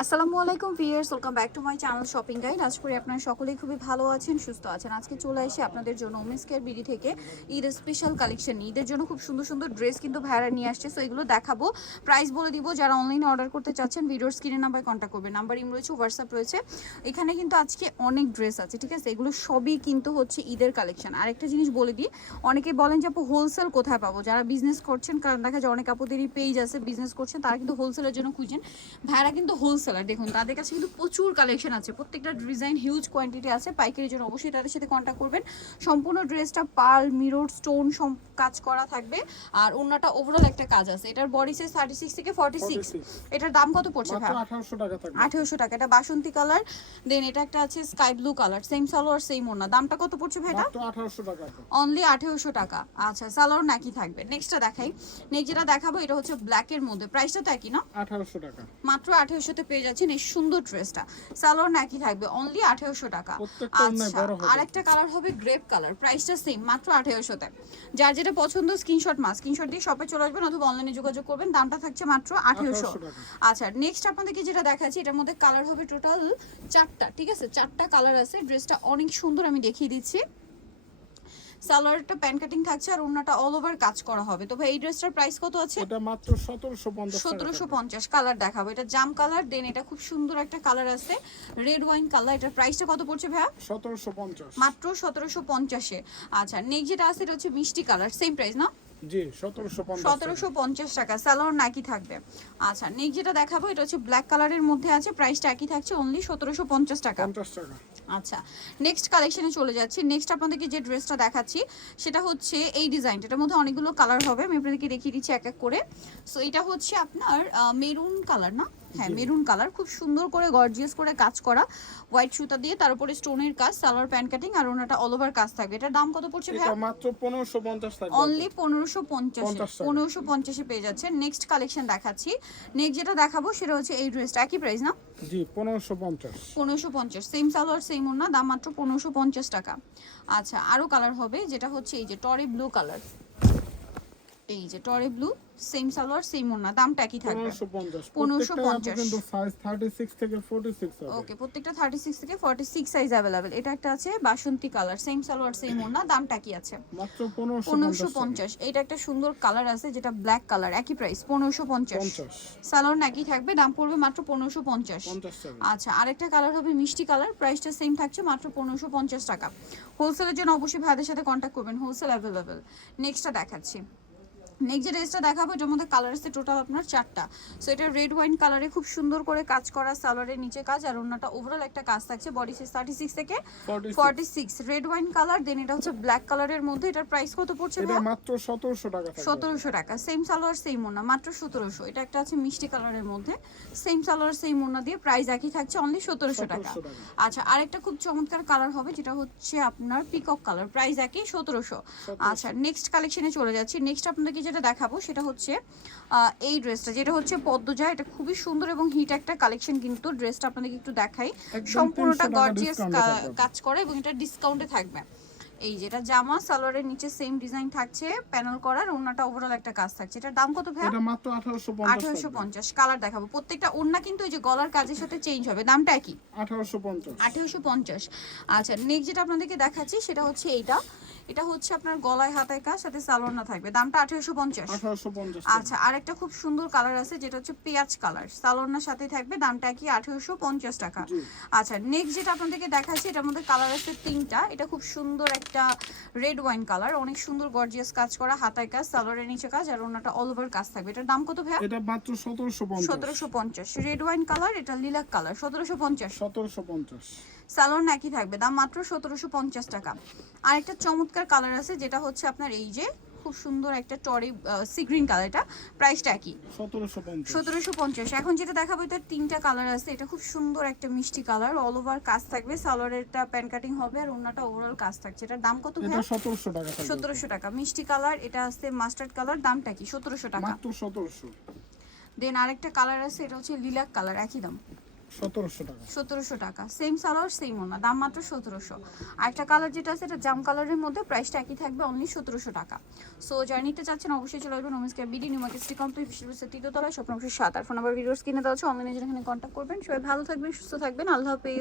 আসসালামু আলাইকুম viewers, welcome back to my channel shopping guide. আজ করে আপনারা সকলেই খুবই ভালো আছেন, সুস্থ আছেন। আজকে চলে এসে আপনাদের জন্য ওমেন্স কেয়ার বিডি থেকে ঈদের স্পেশাল কালেকশন, ঈদের জন্য খুব সুন্দর সুন্দর ড্রেস কিন্তু ভাইরা নিয়ে আসছে। সো এগুলো দেখাবো, প্রাইস বলে দিব। যারা অনলাইনে অর্ডার করতে চাচ্ছেন ভিডিওর স্ক্রিনে নাম্বার কন্ট্যাক্ট করবেন। নাম্বার ইম রয়েছে, হোয়াটসঅ্যাপ রয়েছে। এখানে কিন্তু আজকে অনেক ড্রেস আছে, ঠিক আছে? এগুলো সবই কিন্তু হচ্ছে ঈদের কালেকশন। আরেকটা জিনিস বলে দিই, অনেকে বলেন যে আপু হোলসেল কোথায় পাবো? যারা বিজনেস করছেন, কারণ দেখা যায় অনেক আপুদেরই পেজ আছে বিজনেস করছেন, তারা কিন্তু হোলসেলের জন্য খুঁজছেন। ভাইরা কিন্তু হোলসেলার, দেখুন তাদের কাছে কিন্তু প্রচুর কালেকশন আছে, প্রত্যেকটা ডিজাইন হিউজ কোয়ান্টিটি আছে। পাইকারির জন্য অবশ্যই তাদের সাথে কন্ট্যাক্ট করবেন। সম্পূর্ণ ড্রেসটা পার্ল, মিরর, স্টোন কাজ করা থাকবে। আর ওন্নাটা ওভারঅল একটা কাজ আছে। এটার বডি সাইজ 36 থেকে 46। এটার দাম কত পড়ছে ভাই? 1800 টাকা থাকবে। 1800 টাকা। এটা বাসন্তী কালার, দেন এটা একটা আছে sky blue colour, same salwar same ওন্না। দামটা কত পড়ছে ভাই? এটা মাত্র 1800 টাকা। অনলি 1800 টাকা। আচ্ছা, সালোয়ার নাকি থাকবে। নেক্সটটা দেখাই। নেক্সট যেটা দেখাবো এটা হচ্ছে ব্ল্যাক এর মধ্যে, প্রাইসটা তো একই না? 1800 টাকা। মাত্র 1800 তে পেয়ে যাচ্ছেন এই সুন্দর ড্রেসটা। সালোয়ার নাকি থাকবে, অনলি 1800 টাকা। আচ্ছা, আরেকটা কালার হবে গ্রেপ কালার, প্রাইসটা সেম, মাত্র 1800 তে। যার যেটা পছন্দ স্ক্রিনশট দিয়ে শপে চলে আসবেন অথবা অনলাইনে যোগাযোগ করবেন। দামটা থাকছে মাত্র 1800। আচ্ছা, নেক্সট আপনাদেরকে যেটা দেখাচ্ছি এটার মধ্যে কালার হবে টোটাল 4টা, ঠিক আছে? 4টা কালার আছে। ড্রেসটা অনেক সুন্দর, আমি দেখিয়ে দিচ্ছি। সালোয়ারটা প্যান কাটিং থাকছে আর ওন্নাটা অল ওভার কাজ করা হবে। তো ভাই এই ড্রেসটার প্রাইস কত আছে? এটা মাত্র 1750 টাকা। 1750। কালার দেখাবো, এটা জাম কালার, দেন এটা খুব সুন্দর একটা কালার আছে রেড ওয়াইন কালার। এটার প্রাইসটা কত পড়ছে ভাইয়া? 1750। মাত্র 1750 এ। আচ্ছা, নেক্সট যেটা আছে এটা হচ্ছে মিষ্টি কালার, সেম প্রাইস না? জি 1750। 1750 টাকা। সালোয়ার নাকি থাকবে। আচ্ছা, নেক্সট যেটা দেখাবো এটা হচ্ছে ব্ল্যাক কালারের মধ্যে আছে, প্রাইসটা একই থাকছে, অনলি 1750 টাকা। 50 টাকা। আচ্ছা, নেক্সট কালেকশনে চলে যাচ্ছি। নেক্সট আপনাদেরকে যে ড্রেসটা দেখাচ্ছি সেটা হচ্ছে এই ডিজাইনটা। এটার মধ্যে অনেকগুলো কালার হবে, আমি আপনাদেরকে দেখিয়ে দিচ্ছি এক এক করে। সো এটা হচ্ছে আপনার মেরুন কালার না? হ্যাঁ, মেরুন কালার। খুব সুন্দর করে গর্জিয়াস করে কাজ করা, হোয়াইট সুতা দিয়ে, তার উপরে স্টোনের কাজ, সালোয়ার প্যান্ট কাটিং আর ওনাটা অল ওভার কাজ থাকবে। এটার দাম কত পড়ছে ভাই? এটা মাত্র 1550 টাকা। অনলি 1550 এ পেয়ে যাচ্ছে। নেক্সট কালেকশন দেখাচ্ছি। নেক্সট যেটা দেখাবো সেটা হচ্ছে এই ড্রেসটা, একই প্রাইস না? জি 1550। 1550, সেম সালোয়ার সেম ওন্না, দাম মাত্র 1550 টাকা। আচ্ছা, আরো কালার হবে যেটা হচ্ছে এই যে টরি ব্লু কালার, এই যে টরি ব্লু, সেম সালোয়ার সেম ওন্না, দামটা কি থাকবে? 1550। কিন্তু সাইজ 36 থেকে 46 হবে। ওকে, প্রত্যেকটা 36 থেকে 46 সাইজ अवेलेबल। এটা একটা আছে বাসন্তী কালার, সেম সালোয়ার সেম ওন্না, দামটা কি আছে? মাত্র 1550। এটা একটা সুন্দর কালার আছে যেটা ব্ল্যাক কালার, একই প্রাইস 1550। সালোয়ার নাকি থাকবে, দাম পড়বে মাত্র 1550। আচ্ছা, আরেকটা কালার হবে মিষ্টি কালার, প্রাইসটা সেম থাকছে, মাত্র 1550 টাকা। হোলসেলের জন্য অবশ্যই ভাইদের সাথে কন্ট্যাক্ট করবেন, হোলসেল अवेलेबल। নেক্সটটা দেখাচ্ছি। নেক্সট যে ড্রেসটা দেখাবো এটার মধ্যে কালার আছে টোটাল আপনার 4টা। সো এটা রেড ওয়াইন কালারে খুব সুন্দর করে কাজ করা, সালোয়ারের নিচে কাজ আর ওন্নাটা ওভারঅল একটা কাজ থাকছে। বডি সাইজ 36 থেকে 46, রেড ওয়াইন কালার। দেন এটা হচ্ছে ব্ল্যাক কালারের মধ্যে। এটার প্রাইস কত পড়ছে ভাই? এটা মাত্র 1700 টাকা। 1700 টাকা। সেম সালোয়ার সেম ওন্না, মাত্র 1700। এটা একটা আছে মিষ্টি কালারের মধ্যে, সেম সালোয়ার সেম ওন্না দিয়ে, প্রাইস একই থাকছে, অনলি 1700 টাকা। আচ্ছা, আরেকটা খুব চমৎকার কালার হবে যেটা হচ্ছে আপনার পিকক কালার, প্রাইস একই 1700। আচ্ছা, নেক্সট কালেকশনে চলে যাচ্ছি। নেক্সট আপনাদেরকে যেটা দেখাবো সেটা হচ্ছে এই ড্রেসটা, যেটা হচ্ছে পদ্মজা। এটা খুবই সুন্দর এবং হিট একটা কালেকশন, কিন্তু ড্রেসটা আপনাদেরকে একটু দেখাই। সম্পূর্ণটা গর্জিয়াস কাজ করে এবং এটা ডিসকাউন্টে থাকবে। এই যেটা জামা, সালোয়ারের নিচে সেম ডিজাইন থাকছে, প্যানেল করার, ওন্নাটা ওভারঅল একটা কাজ থাকছে। এটার দাম কত ভাই? এটা মাত্র 1850। 1850। কালার দেখাবো, প্রত্যেকটা ওন্না কিন্তু এই যে গলার কাজের সাথে চেঞ্জ হবে, দামটা কি? 1850। 1850। আচ্ছা, নেক্সট যেটা আপনাদেরকে দেখাচ্ছি সেটা হচ্ছে এইটা। এটা হচ্ছে আপনার গলায় হাতায় কাজ, সাথে সালোয়ার না থাকবে, দামটা 1850। 1850। আচ্ছা, আরেকটা খুব সুন্দর কালার আছে যেটা হচ্ছে পেঁয়াজ কালার, সালোয়ার সাথে থাকবে, দামটা কি? 1850 টাকা। আচ্ছা, নেক্সট যেটা আপনাদেরকে দেখাচ্ছি এটার মধ্যে কালার আছে 3টা। এটা খুব সুন্দর একটা রেড ওয়াইন কালার, অনেক সুন্দর গর্জিয়াস কাজ করা, হাতায় কাজ, সালোয়ারের নিচে কাজ আর ওন্নাটা অল ওভার কাজ থাকবে। এটার দাম কত ভাই? এটা মাত্র 1750। 1750। রেড ওয়াইন কালার, এটা লিলাক কালার, 1750। 1750। সালোয়ার নাকি থাকবে, দাম মাত্র 1750 টাকা। আরেকটা চমৎকার কালার আছে যেটা হচ্ছে আপনার এই যে খুব সুন্দর একটা টরি সি গ্রিন কালার, এটা প্রাইসটা কি? 1750। এখন যেটা দেখাবো এটা 3টা কালার আছে। এটা খুব সুন্দর একটা মিষ্টি কালার, অল ওভার কাজ থাকবে, সালোয়ারেরটা প্যান কাটিং হবে আর ওন্নাটা ওভারঅল কাজ থাকছে। এটার দাম কত ভাই? 1700 টাকা। 1700 টাকা। মিষ্টি কালার, এটা আছে মাস্টার্ড কালার, দামটা কি? 1700 টাকা। মাত্র 1700। দেন আরেকটা কালার আছে, এটা হচ্ছে লিলাক কালার, একই দাম 1700 টাকা। 1700 টাকা, সেম সালোয়ার সেম ওনা, দাম মাত্র 1700। আর একটা কালার যেটা আছে এটা জাম কালারের মধ্যে, প্রাইসটা একই থাকবে, অনলি 1700 টাকা। সো যারা নিতে চাচ্ছেন অবশ্যই চলে আসবেন women's care BD, new market city complex, বিশ্ববিদ্যালয় তৃতীয় তলায়, স্বপ্ন 7। আর ফোন নাম্বার ভিডিওস কিনে দেওয়া আছে, অনলাইনে যেখানে কন্ট্যাক্ট করবেন। সবাই ভালো থাকবেন, সুস্থ থাকবেন, আল্লাহ হাফেজ।